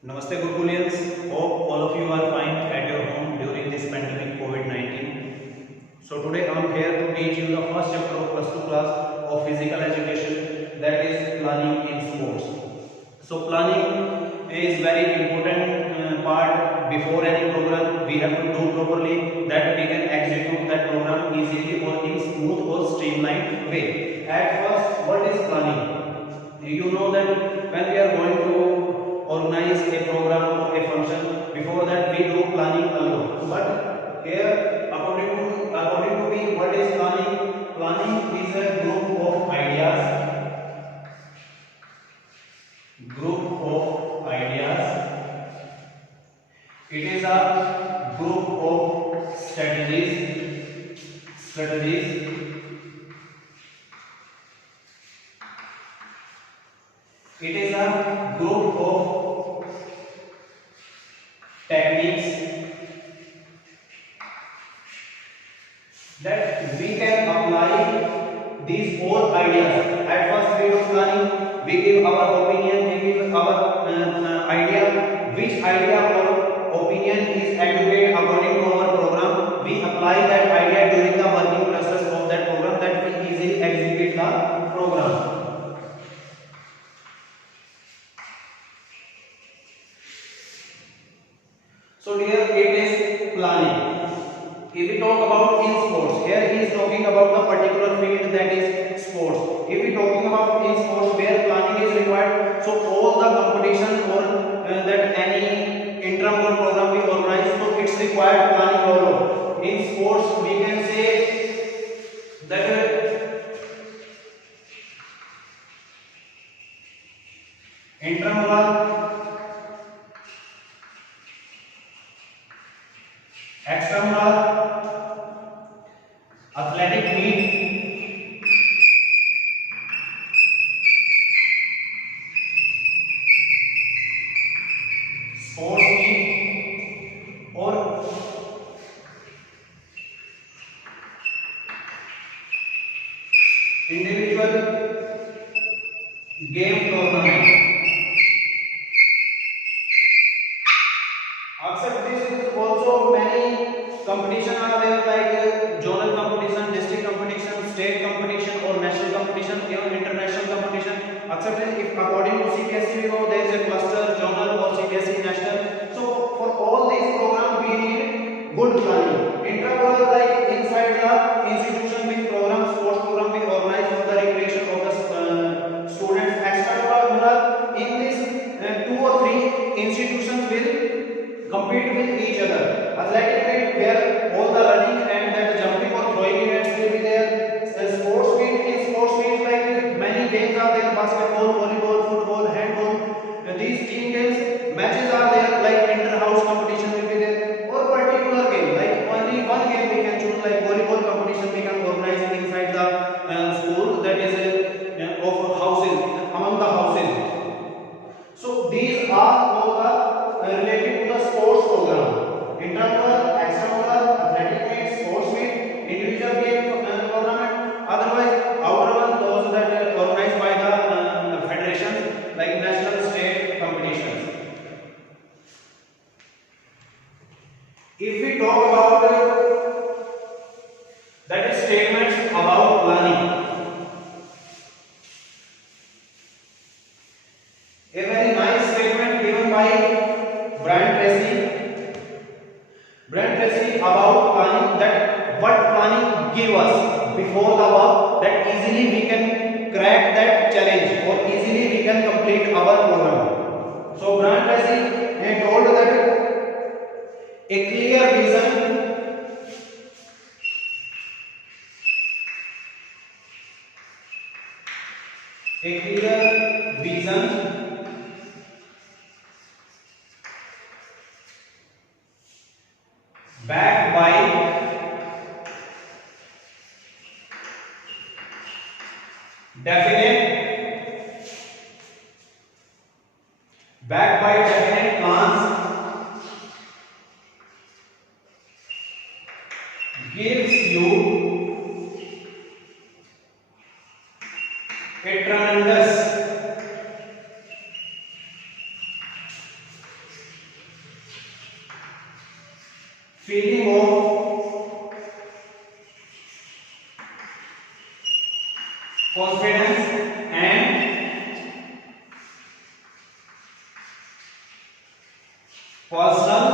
Namaste Gurukulians. Hope all of you are fine at your home during this pandemic COVID-19. So today I am here to teach you the first chapter of plus 2 class of physical education, that is planning in sports. So planning is very important part before any program. We have to do properly that we can execute that program easily or in smooth or streamlined way. At first, what is planning? You know that when we are going to organize a program or a function, before that we do planning alone. But here, according to me, what is planning? Planning is a group of ideas. Group of ideas. It is a group of strategies. Strategies. It is a group of techniques that we can apply these four ideas. At first we do planning, we give our opinion, we give our idea, which idea or opinion is adequate according to our program. We apply that idea during the working process of that program, that we easily execute the program. So here it is planning. If we talk about in sports, here he is talking about the particular field, that is sports. If we talking about in sports where planning is required, so all the competition or that any intramural program we organize, so it's required planning also. In sports we can say that intramural, extramural, athletic meet, sports meet, or individual game tournament. Except this is also many competition are there, like zonal competition, district competition, state competition or national competition, even international competition. Except if according to CBSE we know there is a cluster, zonal or CBSE national. So for all these programs we need good planning. Intramural, like inside the institution with program, sports program we organize for the recreation of the students. Extramural, in this two or three institutions will compete with each other. Athletic meet where all the running and that jumping or throwing events will be there. Sports meet, in sports meet like many games are there: basketball, volleyball, football, handball. These team games matches are there, like inter-house competition will be there, or particular game like only one game we can choose, like volleyball competition we can organize inside the school, that is of houses, among the houses. So these are all the related to the sports program: intramural, extramural, athletic meet, sports meet, individual game tournament. Otherwise, outer one, those that are organized by the federations, like national, state competitions. If we talk about that is statements about planning. A very nice statement given by Brian Tracy. Brian Tracy about planning, that what planning give us before the work, that easily we can crack that challenge or easily we can complete our program. So Brian Tracy told that a clear vision, a clear vision backed by definite plans gives you a tremendous feeling of confidence and personal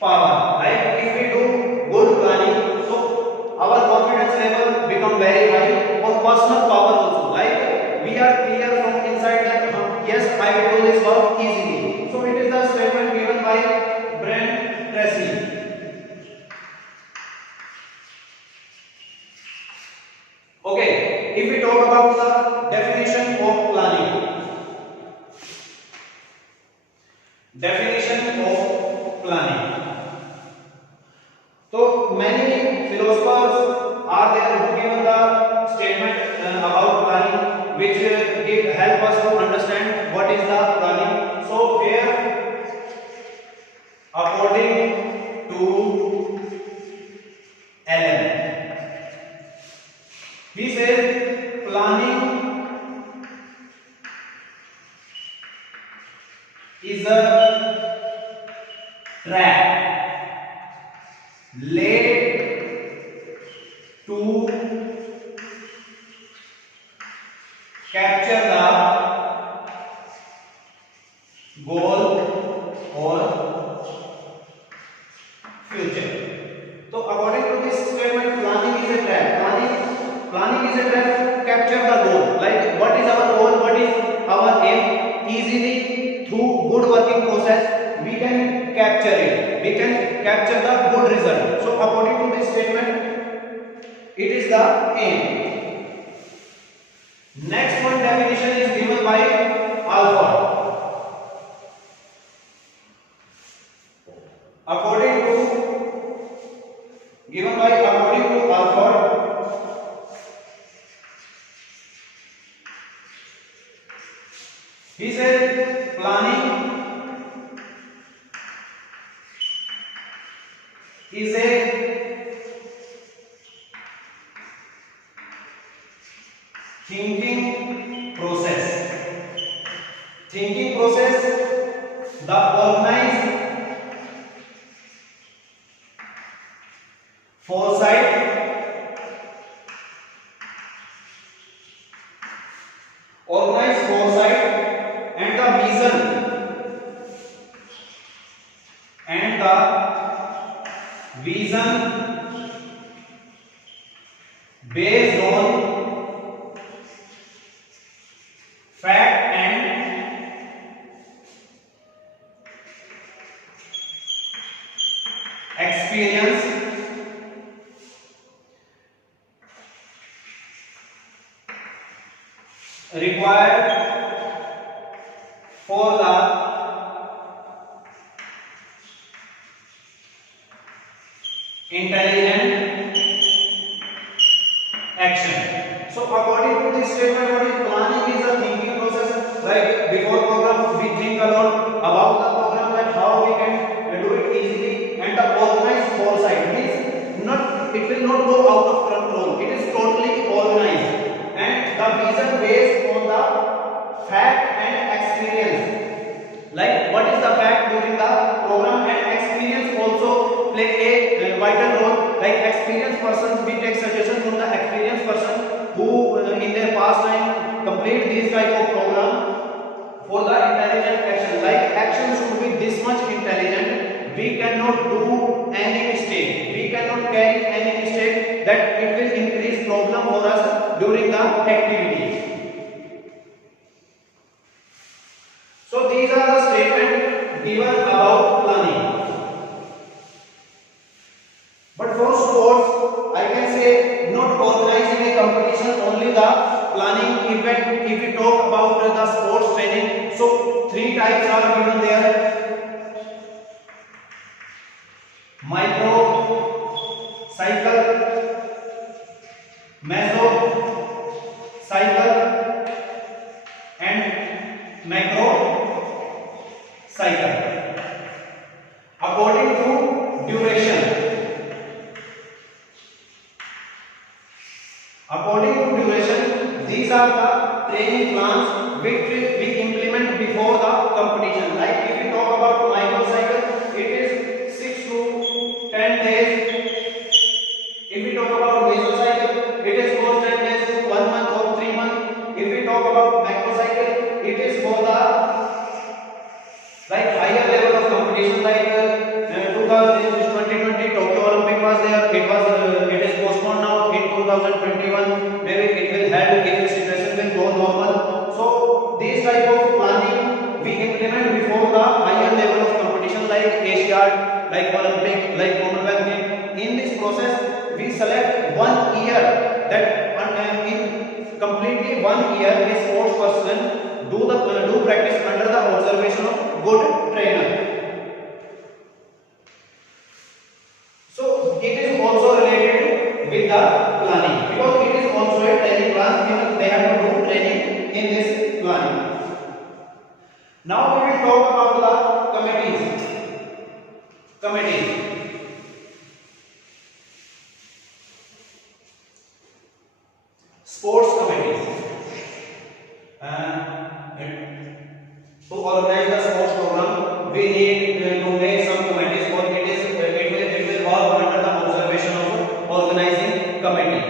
power. Like if we do good planning, so our confidence level become very high, or personal power also. Like we are clear from inside that yes, I will do this work easily. So it is the statement given by Brian Tracy. Okay, if we talk about the definition of planning. Definition of planning. So many philosophers are there who given the statement about planning, which help us to understand what is the planning. So here, according to Allen, he says planning is a trap laid to capture the goal or future. So according to this statement, planning is a trap. Planning is a trap to capture the goal. Like what is our goal? What is our aim? Easily through good working process, we can capture it. We can capture the good result. So according to this statement, it is the aim. Next one definition is given by Alford. According to Alford, he said planning is a thinking process. Thinking process, the organized foresight, and the vision based on fact and experience required for the intelligent action. So according to this statement, what is planning is a thinking process. Like before program, we think a lot about the program, that how we can do it easily, and the organized foresight means it will not go out of control. It is totally organized, and the vision based on the fact and experience. Like what is the fact during the program, and experience also play a vital role. Like experienced persons, we take suggestions from the experienced person who in their past time complete this type of program for the intelligent action. Like action should be this much intelligent, we cannot do any mistake, we cannot carry any mistake, that it will increase problem for us during the activity. So these are the statements given about planning. But for sports, I can say not organizing a competition, only the planning event. If we talk about the sports training, so three types are given there: micro cycle, meso cycle, and macro cycle. According to duration, these are the training plans which we implement before the competition. Like if we talk about microcycle, it is 6 to do practice under the observation of good trainer. So it is also related with the planning, because it is also a training plan. They have to do training in this planning. Now we will talk about the committees. Sports committees. To organize the sports program, we need to make some committees, or it will work under the observation of organizing committee.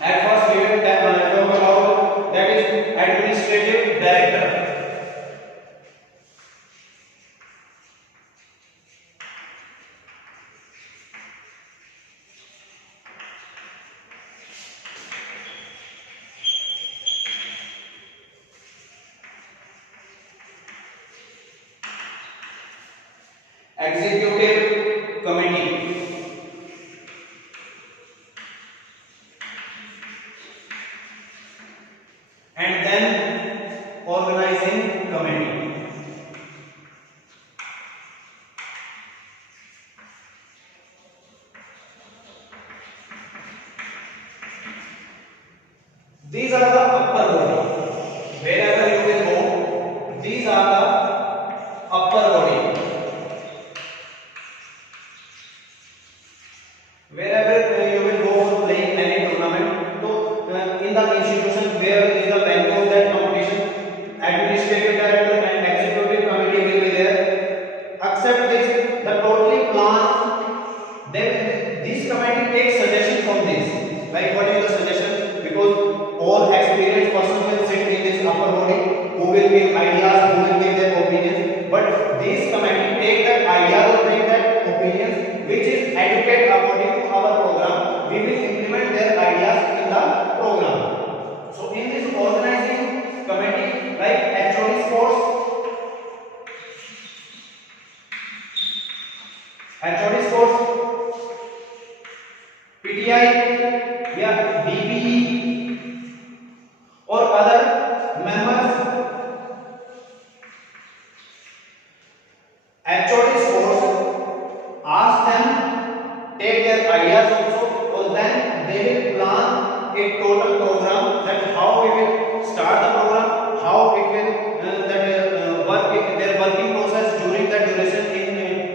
At first, we will talk about that is administrative director. Executive committee, and then organizing committee. These are the upper body. Wherever you will go, these are the upper body. Wherever you will go for playing any tournament, so in the institution where is the venue of that competition, administrative director and executive committee will be there. Accept this, the totally plan. Then this committee takes suggestion from this. Like what is the suggestion? Because all experienced person will sit in this upper body, who will give ideas, who will give their opinions. But this committee take that idea or take that opinions which is adequate according to our program. We will implement their ideas in the program. So in this organizing committee, like HOD sports, PTI, या DPE or other members, HOD sports, ask them, take their ideas also, and then they will plan a total program, that how we will start the program, how it will work, their working process during the duration, in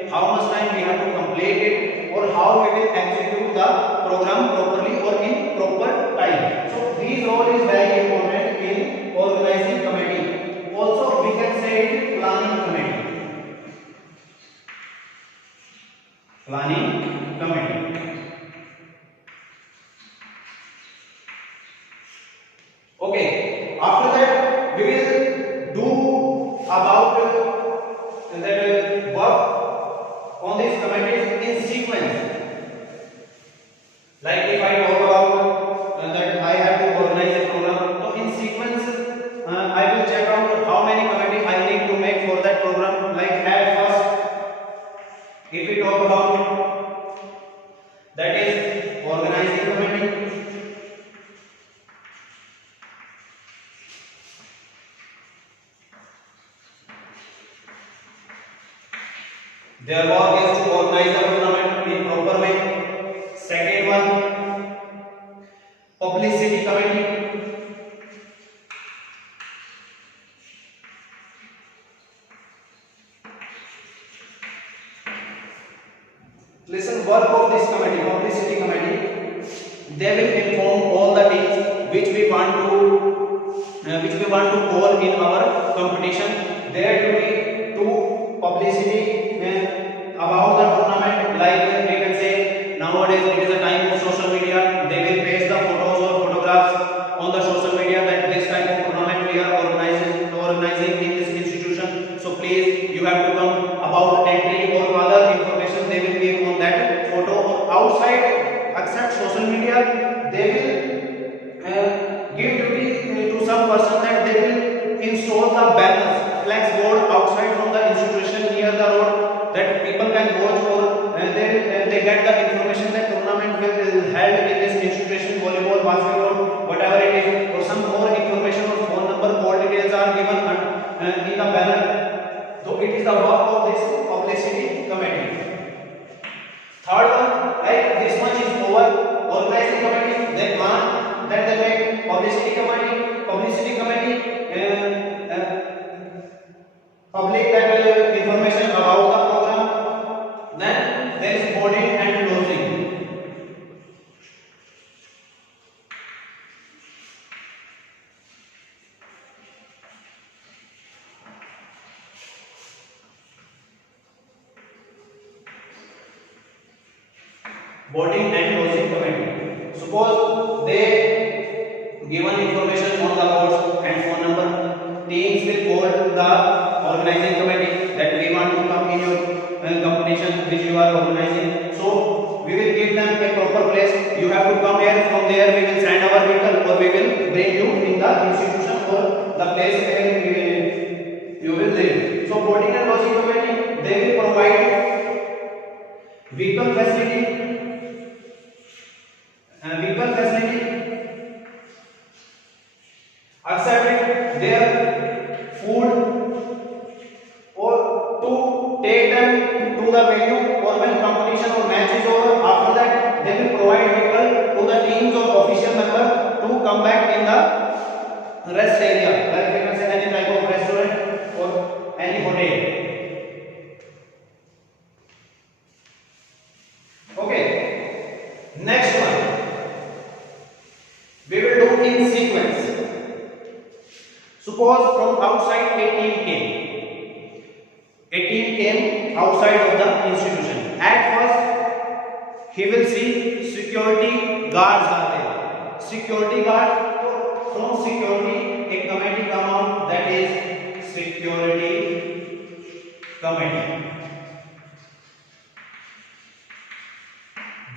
how much time we have to complete it, or how we will execute the program properly or in proper time. So this role is very important in organizing committee. Also we can say it planning committee. Okay, after that we will do about that work on these committees in sequence. Like if I talk about that I have to organize a program, so in sequence I will check out how many committees I need to make for that program. Like at first, if we talk about that is organizing committee, their work is to organize the tournament in proper way. Second one, publicity committee. Listen, work of this committee, publicity committee. They will inform all the teams which we want to call in our competition. There will be to publicity about the tournament. Like we can say nowadays it is a time of social media. They will paste the photos or photographs on the social media that this type of tournament we are organizing in this institution. So please, you have to come about entry or other information they will give on that photo. Or outside, except social media, they will give duty to some person that they will install the banners, flex board outside from the institution near the road, that people can watch, or they get the information that tournament will be held in this institution, volleyball, basketball, whatever it is, or some more information or phone number, call details are given. publicity committee, public that information about the program. Then there is boarding and lodging. Boarding and lodging committee. Suppose they given information on the boards and phone number, teams will call the organizing committee that we want to come in your competition which you are organizing. So we will give them a proper place. You have to come here. From there we will send our vehicle or we will bring you in the institution or the place where you will live. So boarding and lodging committee, they will provide vehicle facility. Accept their food or to take them to the venue or when competition or match is over. After that, they will provide vehicle to the teams or official member to come back in the rest area, like we can say any type of restaurant or any hotel. Okay, next one we will do in sequence. Suppose from outside a team came. A team came outside of the institution. At first, he will see security guards are there. Security guard. From security, a committee come out, that is security committee.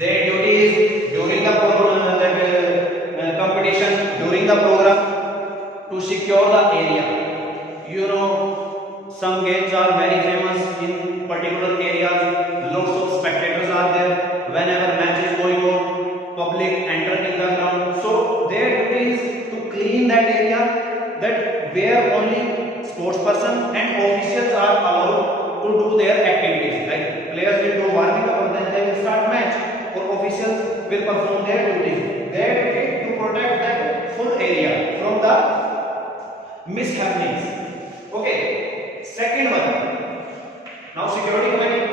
Their duty is during the competition, during the program, to secure the area. You know, some games are very famous in particular areas. Lots of spectators are there. Whenever match is going on, public enter in the ground. So their duty is to clean that area, that where only sports person and officials are allowed to do their activities. Like players will do warming up and then they will start match, or officials will perform their duties. Their duty to protect that full area from the mishappenings. Okay, second one. Now security committee.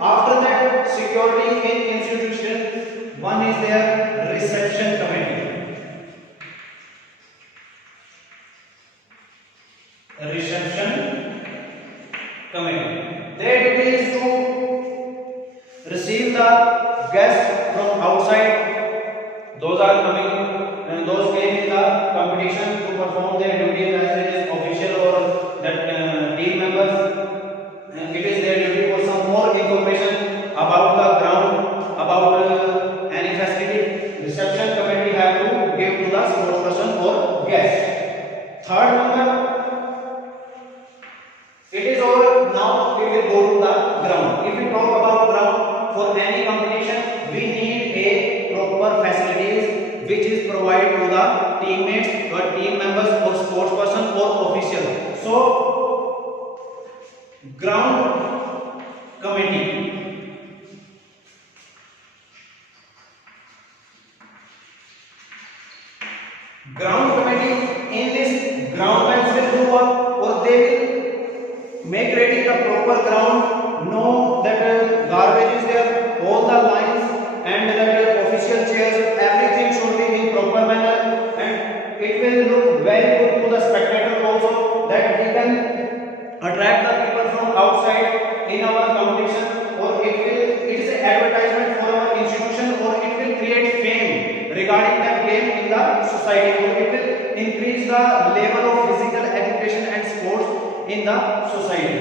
After that, security in institution, one is their reception committee. Reception committee. Their duty is to receive the guests from outside. Those are coming and those came in the competition to perform their duties as official or that team members. It is their duty for some more information about the ground, about any facility. Reception committee have to give to the sports person or guest. Third number, it is over. Now we will go to the ground. If we talk about ground, for any competition we need a proper facilities which is provided to the teammates or team members or sports person or official. So ground committee. Ground committee, in this ground guys will do what, or they will make ready the proper ground, know that garbage is there, all the lines and that official chairs, everything should be in proper manner, and it will look very good to the spectator also, that we can attract the people from outside in our competition, or it is an advertisement for our institution, or it will create fame regarding that game in the society, or it will increase the level of physical education and sports in the society.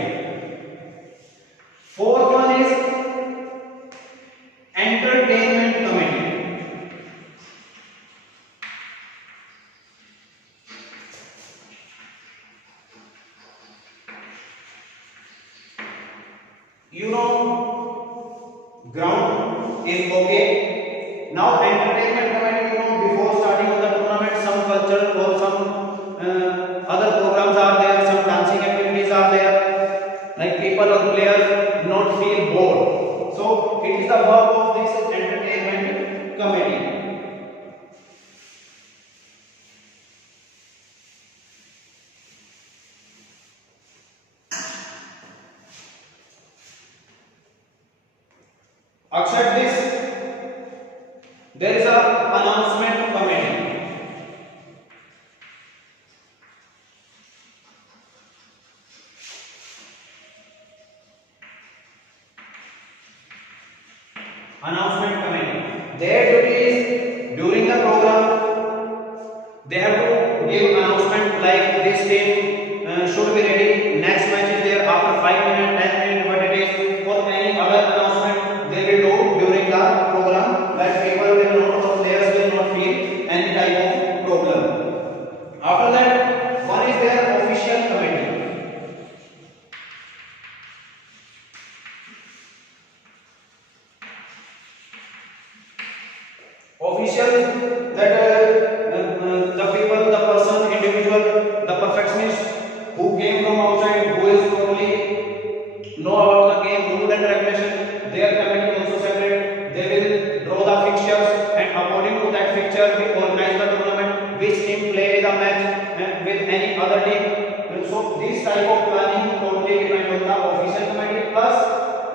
Fourth one is entertainment committee. You know, ground is okay. Now entertainment committee, you know, before starting of the tournament, some culture or some other programs are there, some dancing activities are there, like people or players not feel bored. So it is the work of this entertainment committee. Except this, there is a announcement committee. Announcement committee. Their duty is during the program they have to give announcement like this team should be ready. Next match is there after 5 minutes, 10 minutes, what it is, or any other announcement they will do during the program. Like people will not or players will not feel any type of problem. After that, one is their official committee. Official that the people, the person, individual, the perfectionist who came from outside, who is totally know about the game rule and regulation, their committee also separate. They will draw the fixtures and according to that fixture we organize the tournament, which team play the match and with any other team. So this type of planning totally depend on the official committee. Plus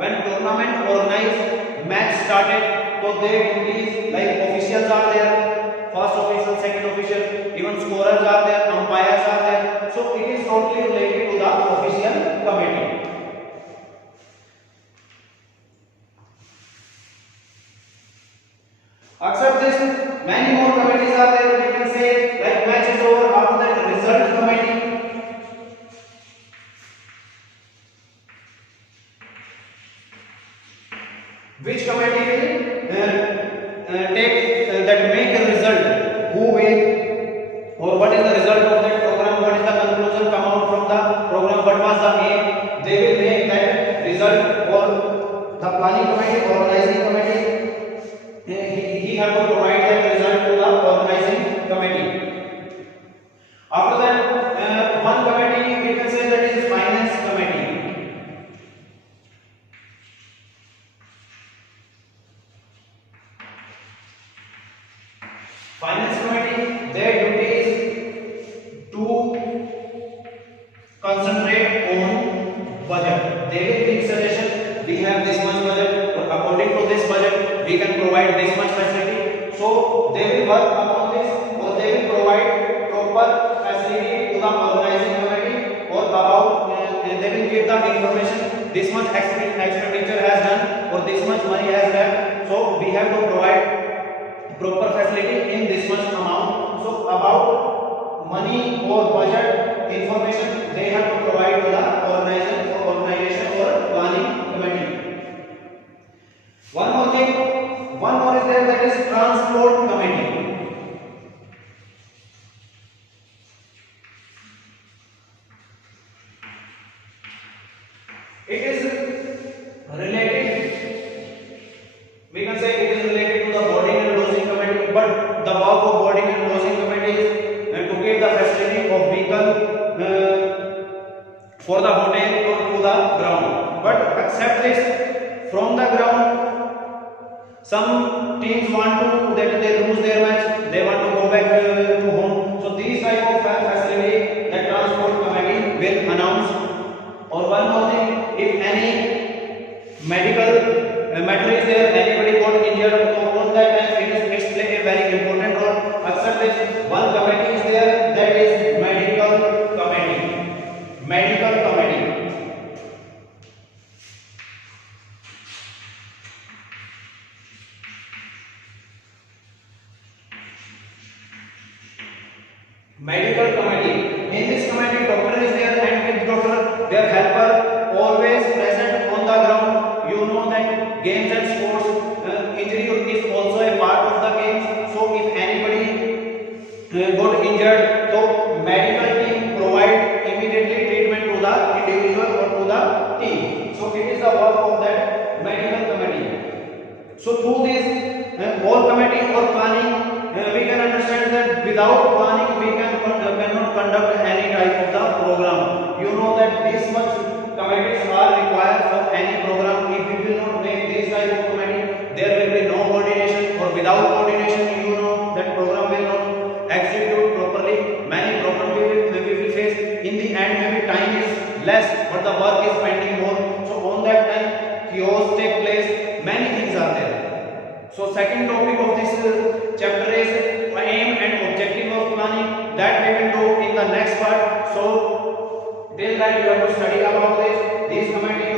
when tournament organized, match started, so their duties like officials are there, first official, second official, even scorers are there, umpires are there. So it is totally related to the official committee. Except this, many more committees are there. We can say like match is over, after that result committee. Which committee will take that make a result, who will or what is the result of that program, what is the conclusion come out from the program, what was the aim, they will make that result. Or the planning committee, organizing committee, he have to provide that result to the organizing committee. After that, one committee we can say that is finance committee. Finance committee, their duty is to concentrate on budget. They will give suggestion. We have this much budget, or according to this budget, we can provide this much facility. So they will work upon this, or they will provide proper facility to the organizing committee, or about they will give the information. This much expenditure has done, or this much money has left. So we have to provide proper facility in this much amount. So about money or budget information they have to provide to the organization or planning committee. One more thing, one more is there, that is transport committee. It is related, we can say it is related to the boarding and lodging committee, but the work of boarding and lodging committee is to give the facility of vehicle for the hotel or to the ground. But except this, from the ground, some teams want to that they lose their match, they want to go back to home. So these type of facility the transport committee will announce. Or one more thing, if any medical matter is there, anybody got injured, so on that time it play a very important role. Except this, one committee is there, that is medical committee. Medical committee. Medical committee. In this committee, doctor is there, and with doctor, their helper always present on the ground. You know that games and sports injury is also a part of the games. So if anybody got injured, so medical team provide immediately treatment to the individual or to the team. So it is the work of that medical committee. So through this all committee or planning, we can understand that without planning we cannot conduct any type of the program. You know that this much committees are required for any program. If we will not make this type of committee, there will be no coordination, or without coordination, you know that program will not execute properly. Many problems we will face. In the end, maybe time is less, but the work is pending more. So on that time, chaos take place. Many things are there. second topic of this chapter is aim and objective of planning, that we will do in the next part. So till that you have to study about this. These committee